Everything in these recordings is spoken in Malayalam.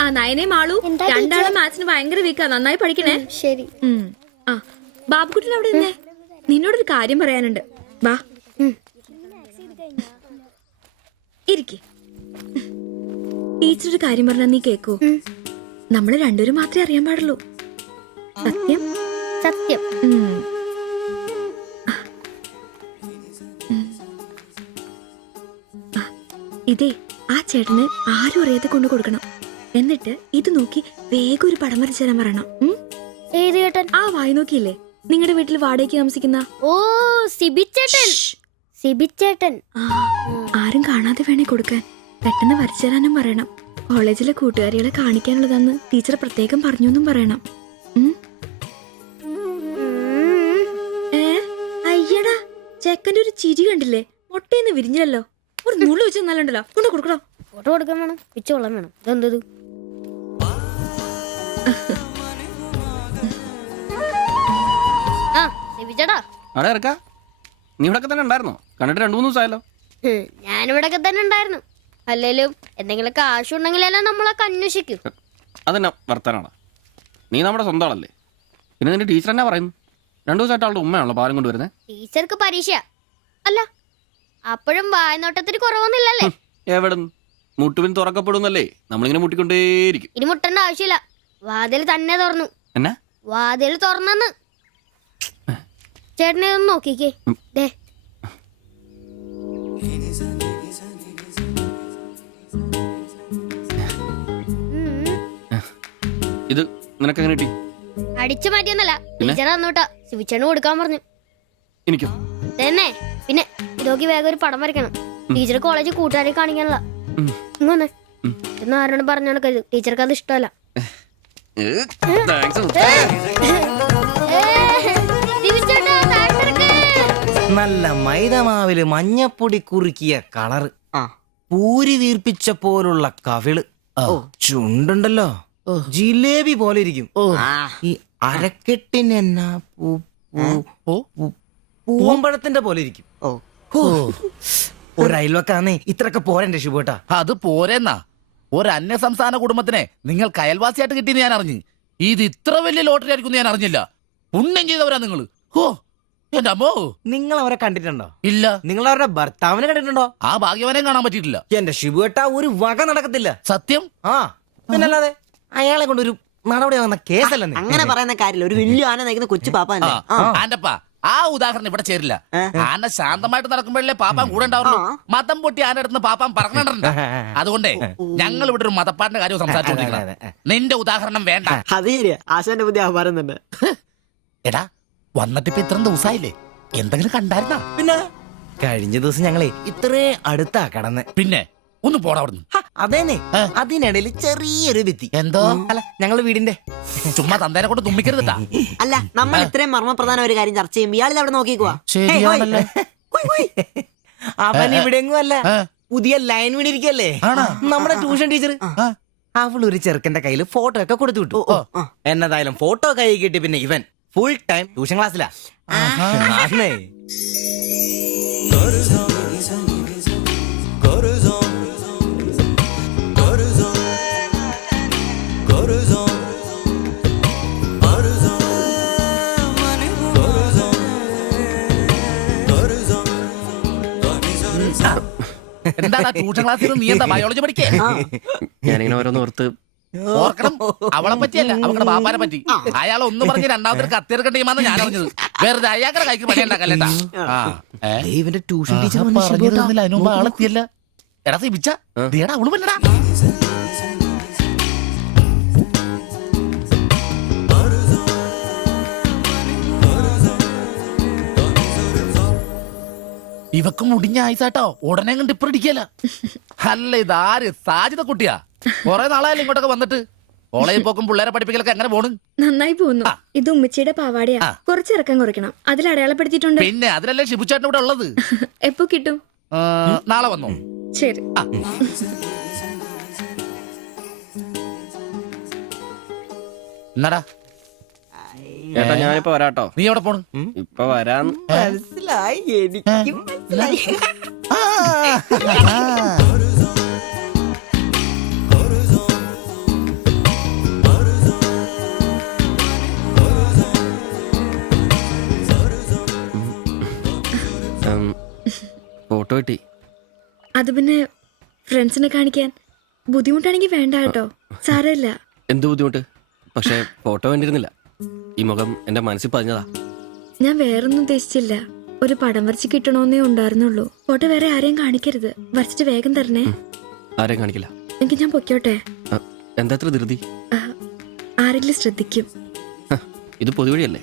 ആ നയനയും മാളു രണ്ടാളും മാത്സിന് ഭയങ്കര വീക്കാ. നന്നായി പഠിക്കണേ. ശരി. ആ ബാബുക്കുട്ടൻ അവിടെ നിന്നേ, നിന്നോടൊരു കാര്യം പറയാനുണ്ട്. വാ ഇരിക്കെ. ടീച്ചർ ഒരു കാര്യം പറഞ്ഞാ നീ കേക്കോ? നമ്മള് രണ്ടുപേരും മാത്രമേ അറിയാൻ പാടുള്ളൂ. സത്യം സത്യം. ഇതേ ആ ചേട്ടന് ആരും അറിയാതെ കൊണ്ടു കൊടുക്കണം. എന്നിട്ട് ഇത് നോക്കി വേഗം ഒരു പടം വരച്ചു തരാൻ പറയണം. ഏത് ചേട്ടൻ? ആ വായി നോക്കിയില്ലേ, നിങ്ങളുടെ വീട്ടിൽ വാടകയ്ക്ക് താമസിക്കുന്ന? ഓ സിബിച്ചേട്ടൻ. സിബിച്ചേട്ടൻ ആരും കാണാതെ വേണേ കൊടുക്കാൻ. പെട്ടെന്ന് വരച്ചു തരാനും പറയണം. കോളേജിലെ കൂട്ടുകാരികളെ കാണിക്കാനുള്ളതാന്ന് ടീച്ചർ പ്രത്യേകം പറഞ്ഞൊന്നും പറയണം. അയ്യടാ, ചെക്കന്റെ ഒരു ചിരി കണ്ടില്ലേ? മുട്ടേന്ന് വിരിഞ്ഞല്ലോ. ഒരു നുള്ളു വെച്ച് നല്ലുണ്ടല്ലോ. കൊണ്ട് കൊടുക്കണോ? ഫോട്ടോ കൊടുക്കാൻ വേണം, പിച്ചോളം വേണം. ഇതെന്തത്? ആ സിബിച്ചേട്ടാ. നീ ഇവിടെ തന്നെ ഉണ്ടായിരുന്നോ? കണ്ടിട്ട് 2-3 ദിവസമായല്ലോ. ഞാനിവിടൊക്കെ തന്നെ ഉണ്ടായിരുന്നു. അല്ലേലും എന്തെങ്കിലും കാശുണ്ടെങ്കിലെല്ലാം നമ്മളൊക്കെ അന്വേഷിക്കും. അതെന്നാ വർത്താനാണ്? നീ നമ്മുടെ സ്വന്തം ആളല്ലേ. പിന്നെ നിന്റെ ടീച്ചർ എന്നാ പറയുന്നു? 2 ദിവസമായിട്ട് അവളുടെ ഉമ്മയാണല്ലോ പാലും കൊണ്ടുവരുന്നത്. ടീച്ചർക്ക് പരീക്ഷ അല്ല, അപ്പോഴും വായനോട്ടത്തിന് കുറവൊന്നുമില്ലല്ലേ? എവിടുന്ന് മുട്ടുവിൻ തുറക്കപ്പെടുന്നല്ലേ, നമ്മളിങ്ങനെ മുട്ടിക്കൊണ്ടേയിരിക്കും. ഇനി മുട്ടേണ്ട ആവശ്യമില്ല, വാതിൽ തന്നെ തുറന്നു. എന്നാ വാതിൽ തുറന്നെന്ന്. ചേട്ടനെ ഒന്ന് നോക്കിക്കേ. ദേ ഇത് നിനക്ക് എങ്ങനെ കിട്ടി? അടിച്ചു മാറ്റിയൊന്നല്ല, ടീച്ചർ തന്നോട്ടാ. സിവിച്ചേണ് കൊടുക്കാൻ പറഞ്ഞു. എനിക്കോ? തന്നെ. പിന്നെ ഇതൊക്കെ വേഗം ഒരു പടം വരയ്ക്കണം. ടീച്ചർ കോളേജ് കൂട്ടുകാരെ കാണിക്കാനുള്ള. ഇങ്ങനെ എന്ന് ആരോടും പറഞ്ഞു നടക്കരുത്, ടീച്ചർക്ക് അത് ഇഷ്ടമല്ല. നല്ല മൈദമാവില് മഞ്ഞപ്പൊടി കുറുക്കിയ കളറ്, പൂരി വീർപ്പിച്ച പോലുള്ള കവിള്, ചുണ്ടുണ്ടല്ലോ ജിലേബി പോലെ ഇരിക്കും. ഈ അരക്കെട്ടിന് എന്നാ പൂവമ്പഴത്തിന്റെ പോലെ ഇരിക്കും. ഒരു അയൽവക്കാന്നേ ഇത്രയൊക്കെ പോരന്റെ ശുഭേട്ടാ. അത് പോരെന്നാ. ഒരു അന്യ സംസ്ഥാന കുടുംബത്തിനെ നിങ്ങൾക്ക് അയൽവാസിയായിട്ട് കിട്ടിയെന്ന് ഞാൻ അറിഞ്ഞു. ഇത് ഇത്ര വലിയ ലോട്ടറി ആയിരിക്കും ഞാൻ അറിഞ്ഞില്ല. പുണ്യം ചെയ്തവരാ നിങ്ങള്. ഓ എന്റെ അമ്മോ. നിങ്ങൾ അവരെ കണ്ടിട്ടുണ്ടോ? ഇല്ല. നിങ്ങൾ അവരുടെ ഭർത്താവിനെ കണ്ടിട്ടുണ്ടോ? ആ ഭാഗ്യവനെയും കാണാൻ പറ്റിയിട്ടില്ല. എന്റെ ശിബുവേട്ടാ ഒരു വക നടക്കത്തില്ല. സത്യം. ആ പിന്നല്ലാതെ അയാളെ കൊണ്ട് ഒരു നടപടി വന്ന കേസല്ല. അങ്ങനെ പറയുന്ന കാര്യമില്ല. ഒരു വലിയ ആന നയിക്കുന്ന കൊച്ചു പാപ്പ. ആന്റപ്പാ ആ ഉദാഹരണം ഇവിടെ ചേരില്ല. ആന ശാന്തമായിട്ട് നടക്കുമ്പോഴല്ലേ പാപ്പാൻ കൂടെ ഉണ്ടാവുള്ളൂ. മതം പൊട്ടി ആന അടുത്ത് പാപ്പാൻ പറഞ്ഞിട്ടുണ്ട്. അതുകൊണ്ടേ ഞങ്ങൾ ഇവിടെ ഒരു മതപ്പാടിന്റെ കാര്യം സംസാരിച്ചോണ്ടിരിക്കണം. നിന്റെ ഉദാഹരണം വേണ്ട. അത് ശരിയാ, ആശാന്റെ പുതിയ ആഹാരം തന്നെ. എടാ വന്നിട്ടിപ്പോ ഇത്രയും ദിവസമായില്ലേ, എന്തെങ്കിലും കണ്ടായിരുന്നാ? പിന്നെ കഴിഞ്ഞ ദിവസം ഞങ്ങളെ ഇത്രേ അടുത്താ കടന്ന്. പിന്നെ ഒന്ന് പോടാ അവിടുന്ന്. അതേനെ അതിനിടയിൽ ചെറിയൊരു ഭിത്തി. എന്തോ അല്ല ഞങ്ങള് വീടിന്റെ ചുമ്മാ തന്തേനെ കൊണ്ട് തുമ്മിക്കരുതാ. അല്ല, നമ്മൾ ഇത്രയും മർമ്മപ്രധാന ഒരു കാര്യം ചർച്ച ചെയ്യുമ്പോൾ ഇയാൾ അവിടെ നോക്കിക്കുവാ. ശരിയാണല്ലേ. അവൻ ഇവിടെങ്ങും അല്ല, പുതിയ ലൈൻ വീണിരിക്കല്ലേ നമ്മുടെ ട്യൂഷൻ ടീച്ചർ. അവൾ ഒരു ചെറുക്കന്റെ കയ്യിൽ ഫോട്ടോ ഒക്കെ കൊടുത്തു വിട്ടു. എന്നതായാലും ഫോട്ടോ കൈ കിട്ടി. പിന്നെ ഇവൻ ഫുൾ ടൈം ട്യൂഷൻ ക്ലാസ്സിലാ. എന്താ ട്യൂഷൻ ക്ലാസ്സിൽ നീ എന്താ ബയോളജി പഠിക്കേ? ഞാനിങ്ങനെ ഓരോന്ന് ഓർത്ത് ഓർക്കണം. അവളെ പറ്റിയല്ല, അവളുടെ ബാപ്പാനെ പറ്റി. അയാൾ ഒന്ന് പറഞ്ഞ് രണ്ടാമത്തെ കത്തിയെടുക്കേണ്ട ടീമാന്ന് ഞാൻ അറിഞ്ഞത്. വെറുതെ അയാളുടെ കൈക്ക് പണിയുണ്ടാക്കല്ലേട്ടാ. ഇവന്റെ ട്യൂഷൻ ടീച്ചർ അതിനുമ്പ് ആളെത്തിയല്ല. എടാ സിബിച്ച ദേടാ അവള് പറ്റടാ. ഇവക്ക് മുടിഞ്ഞ ആയിസാട്ടോ, ഉടനെ കണ്ട് ഇപ്പടിക്കല. അല്ല ഇതാര് സാജിത കുട്ടിയാ? കൊറേ നാളായാലും ഇങ്ങോട്ടൊക്കെ വന്നിട്ട്. കോളേജിൽ പോക്കും പിള്ളേരെ പഠിപ്പിക്കലൊക്കെ എങ്ങനെ പോണു? നന്നായി പോകുന്നു. ഇത് ഉമ്മച്ചിയുടെ പാവാടയാ, കുറച്ചിറക്കം കുറയ്ക്കണം. അതിൽ അടയാളപ്പെടുത്തിയിട്ടുണ്ട്. പിന്നെ അതിലല്ലേ ഷിബുച്ചേട്ടൻ ഇവിടെ ഉള്ളത്. എപ്പോ കിട്ടും? നാളെ വന്നോ? ശരി. എന്നാടാ ചേട്ടാ ഞാനിപ്പോ വരാട്ടോ. നീ എവിടെ പോണു? ഇപ്പൊ വരാന്ന്. മനസ്സിലായി, എനിക്കും മനസ്സിലായി. കിട്ടി. അത് പിന്നെ ഫ്രണ്ട്സിനെ കാണിക്കാൻ ബുദ്ധിമുട്ടാണെങ്കിൽ വേണ്ട കേട്ടോ, സാരമില്ല. എന്ത് ബുദ്ധിമുട്ട്? പക്ഷേ ഫോട്ടോ വേണ്ടിയിരുന്നില്ല. ഈ മുഖം എന്റെ മനസ്സിൽ പതിഞ്ഞതാ. ഞാൻ വേറൊന്നും ഉദ്ദേശിച്ചില്ല, ഒരു പടം വരച്ച് കിട്ടണമെന്നേ ഉണ്ടായിരുന്നുള്ളൂ. ഫോട്ടോ വേറെ ആരെയും കാണിക്കരുത്, വരച്ചിട്ട് വേഗം തരണേ. ആരെയും കാണിക്കില്ല. എനിക്ക് ഞാൻ പൊക്കോട്ടെ? എന്താ അത്ര ധൃതി? ആരെങ്കിലും ശ്രദ്ധിക്കും. ഇത് പൊതുവഴിയല്ലേ,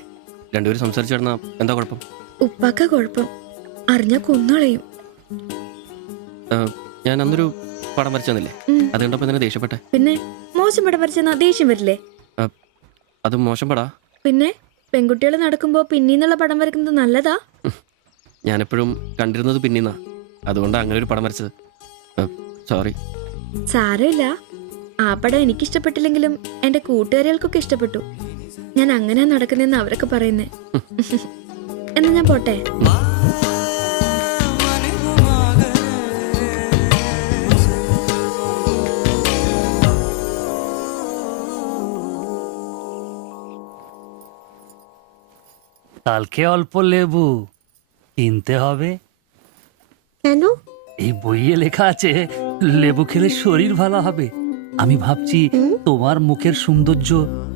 രണ്ടുപേരും സംസാരിച്ചു കിടന്നാ എന്താ കുഴപ്പം? ഉപ്പാക്ക കുഴപ്പം, അറിഞ്ഞാ കൊന്നുകളയും. ഞാൻ അന്നൊരു പടം വരച്ചു തന്നില്ലേ, അത് കണ്ടപ്പോ എന്തിനാ ദേഷ്യപ്പെട്ടെ? പിന്നെ മോശം പടം വരച്ചെന്നാ ദേഷ്യം വരില്ലേ? അത് മോശം പടാ. പിന്നെ പെൺകുട്ടികൾ നടക്കുമ്പോ പിന്നീന്നുള്ള പടം വരക്കുന്നത് നല്ലതാ? ഞാനെപ്പോഴും കണ്ടിരുന്നത് പിന്നീന്നാ, അതുകൊണ്ടാണ് അങ്ങനെ ഒരു പടം വരച്ചത്. സോറി. സാരമില്ല, ആ പടം എനിക്കിഷ്ടപ്പെട്ടില്ലെങ്കിലും എന്റെ കൂട്ടുകാരികൾക്കൊക്കെ ഇഷ്ടപ്പെട്ടു. ഞാൻ അങ്ങനെ നടക്കുന്നതെന്ന് അവരൊക്കെ പറയുന്നേ. എന്നാ ഞാൻ പോട്ടെ. কালকে অল্প লেবু কিনতে হবে। কেন? এই বইয়ে লেখা আছে লেবু খেলে শরীর ভালো হবে। আমি ভাবছি তোমার মুখের সৌন্দর্য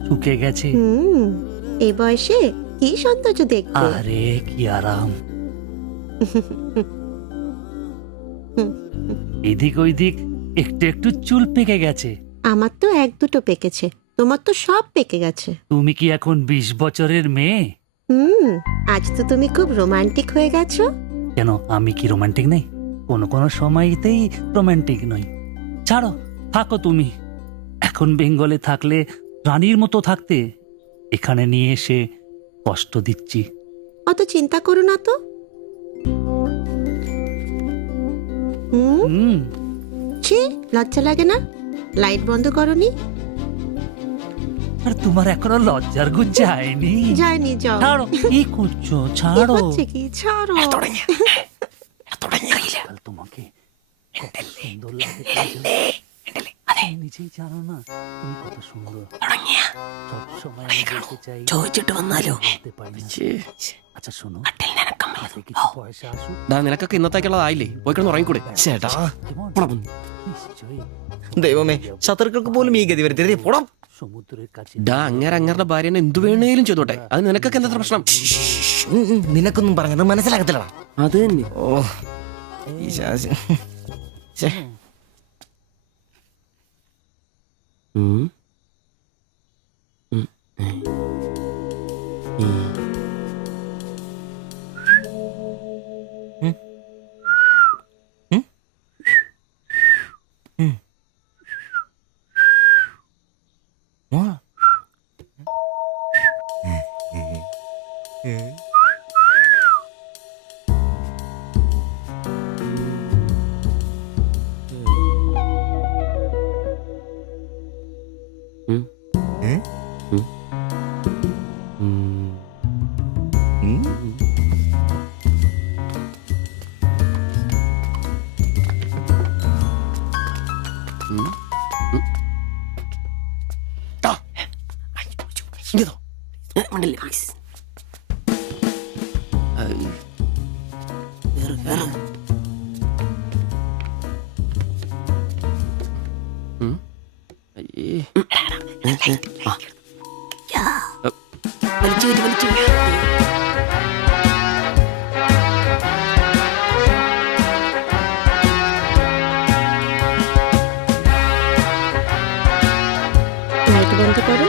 শুকে গেছে। এই বয়সে কি সৌন্দর্য দেখবে? আরে কি আরাম। এদিক ওইদিক একটু একটু চুল পেকে গেছে। আমার তো এক দুটো পেকেছে, তোমার তো সব পেকে গেছে। তুমি কি এখন 20 বছরের মেয়ে? আজ তো তুমি খুব রোমান্টিক হয়ে গেছো। কেন, আমি কি রোমান্টিক নেই? কোনো কোনো সময়তেই রোমান্টিক নই। ছাড়ো, থাকো তুমি। এখন বেঙ্গলে থাকলে রানীর মতো থাকতে, এখানে নিয়ে এসে কষ্ট দিচ্ছি। অত চিন্তা করো না তো। ছি, লজ্জা লাগে না? লাইট বন্ধ করনি? আর তোমার এখনো লজ্জার গুণ যায়নি? যায়নি, যাও। ছাড়ো, কি করছো? কি ছাড়ো। হচ্ছে কি? ছাড়ো। কাল তোমাকে কত সুন্দর লাগে, তুমি নিজেই জানো না তুমি কত সুন্দর। সবসময় আমি বলতে চাই, ചോദിച്ചിട്ട് വന്നാലോ? বলতে পারি না। আচ্ছা শোনো, হাতে কিছু পয়সা আসুক। നിനക്കൊക്കെ ഇന്നത്തേക്കുള്ളതായില്ലേ, പോയി കിടന്ന് ഉറങ്ങിക്കൂടെ? ചേട്ടാ, কেমন? നിശ്ചয়ই ദൈവമേ, ശത്രുക്കൾക്ക് പോലും ഈ ഗതി വരുത്തരുതേ. പോടാം. সমুদ্রের কাছে അങ്ങേരുടെ ഭാര്യനെ എന്തു വേണേലും ചെയ്തോട്ടെ, അത് നിനക്കൊക്കെ എന്താ പ്രശ്നം? നിനക്കൊന്നും പറഞ്ഞത് മനസ്സിലാകത്തില്ലടാ. അത് തന്നെ. ഓ, ഈ ശാസി. ശ്ശേ. ഉം. ഉം. ഉം. ഓ. ഉം. ഏ? ഉം. ഉം. ഉം. ഉം. ഇങ്ങതോ. ഉം. അയ്യേ. লাইট বন্ধ করো।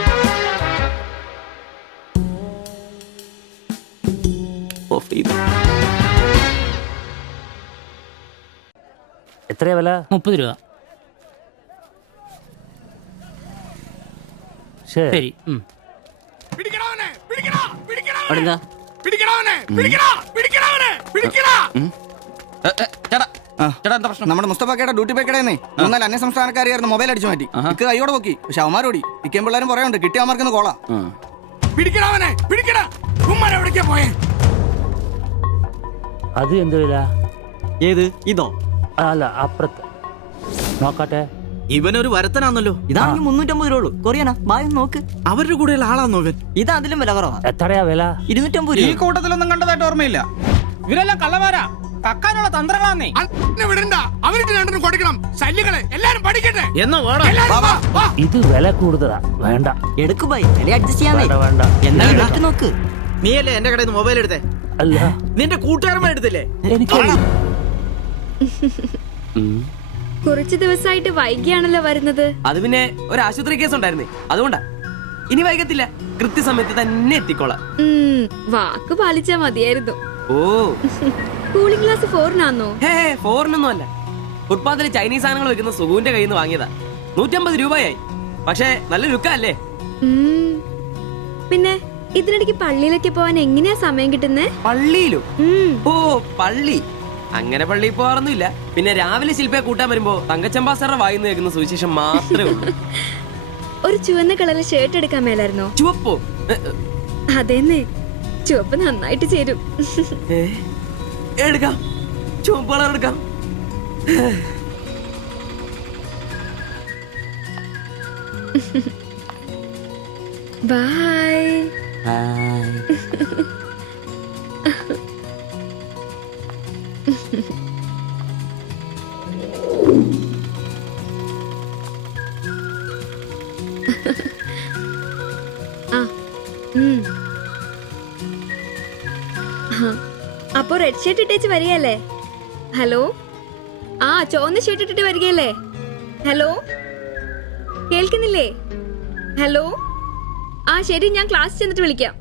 ഓഫ് ചെയ്തു. എത്രയാ വില? 30 രൂപ. ശരി. അവിടെന്താ? ചേട്ടാ, ചേട്ടാ എന്താ പ്രശ്നം? നമ്മുടെ മുസ്തഫക്കയുടെ ഡ്യൂട്ടി പേക്കടേന്നേ 3-4 അന്യ സംസ്ഥാനക്കാരിയായിരുന്നു മൊബൈൽ അടിച്ചു മാറ്റി. ഇക്ക് കൈയോടെ നോക്കി, പക്ഷെ അവന്മാരോടി ഇക്കേം പിള്ളേരും പറയാനുണ്ട് കിട്ടിയ അവന്മാർക്കൊന്ന് കോളാ. അത് എന്ത് വില? ഏത് ഇതോ? അല്ല, അപ്പുറത്ത് നോക്കട്ടെ. ഇവനൊരു വരത്തനാന്നല്ലോ. ഇതാണെങ്കിൽ 350 രൂപ ഉള്ളൂ. കൊറിയനാ, ബായ് നോക്ക്. അവരുടെ കൂടെയുള്ള ആളാന്നോ ഇവൻ? ഇത് അതിലും വില കുറവാ. എത്രയാ വില? 250 ഈ രൂപ. കൂട്ടത്തിലൊന്നും കണ്ടതായിട്ട് ഓർമ്മയില്ല. ഇവരെല്ലാം കള്ളമാരാ. കക്കാനുള്ള തന്ത്രങ്ങളാന്നേ. വിടണ്ട, അവർക്ക് രണ്ടിനും കൊടുക്കണം. ശല്യങ്ങളെ എല്ലാരും പഠിക്കട്ടെ. എന്നാ വേണം ഇത് വില കൂടുതലാ, വേണ്ട എടുക്കു ബൈ വില അഡ്ജസ്റ്റ് ചെയ്യാന്നേ. വേണ്ട വേണ്ട. എന്താ ഉണ്ടാക്കി നോക്ക്. നീയല്ലേ എന്റെ കടയിൽ നിന്ന് മൊബൈൽ എടുത്തേ? അല്ല, നിന്റെ കൂട്ടുകാരന്മാർ എടുത്തില്ലേ? എനിക്ക് കുറച്ചു ദിവസമായിട്ട് വൈകിയാണല്ലോ വരുന്നത്. അത് പിന്നെ ഒരു ആശുപത്രി കേസ് ഉണ്ടായിരുന്നേ, അതുകൊണ്ടാ. ഇനി വൈകത്തില്ല, കൃത്യസമയത്ത് തന്നെ എത്തിക്കോളാം. വാക്ക് പാലിച്ചാ മതിയായിരുന്നു. ഓ കൂളിംഗ് ഗ്ലാസ് 4-നാന്നോ? ഹേ ഫോറിനൊന്നും അല്ല. ഫുട്പാത്തിൽ ചൈനീസ് സാധനങ്ങൾ വെക്കുന്ന സുഗുവിന്റെ കയ്യിൽ നിന്ന് വാങ്ങിയതാ. 150 രൂപയായി. പക്ഷെ നല്ല ലുക്കല്ലേ? പിന്നെ ഇതിനിടയ്ക്ക് പള്ളിയിലൊക്കെ പോവാൻ എങ്ങനെയാ സമയം കിട്ടുന്നേ? പള്ളിയിലും? ഓ പള്ളി, അങ്ങനെ പള്ളിയിൽ പോകാറൊന്നുമില്ല. പിന്നെ രാവിലെ ശില്പയെ കൂട്ടാൻ വരുമ്പോ തങ്കച്ചമ്പാസറുടെ വായിന്ന് കേൾക്കുന്ന സുവിശേഷം മാത്രമേ ഉള്ളൂ. ഒരു ചുവന്ന കളറിൽ ഷർട്ട് എടുക്കാൻ മേലായിരുന്നോ? ചുവപ്പോ? അതേന്നെ, ചുവപ്പ് നന്നായിട്ട് ചേരും. എടുക്കാം, ചുവപ്പ് കളർ എടുക്കാം. ബൈ. അപ്പൊ റെഡ് ഷർട്ട് ഇട്ടേച്ച് വരികയല്ലേ? ഹലോ, ആ ചുവന്ന ഷർട്ട് ഇട്ടിട്ട് വരികയല്ലേ? ഹലോ, കേൾക്കുന്നില്ലേ? ഹലോ, ആ ശരി, ഞാൻ ക്ലാസ് ചെന്നിട്ട് വിളിക്കാം.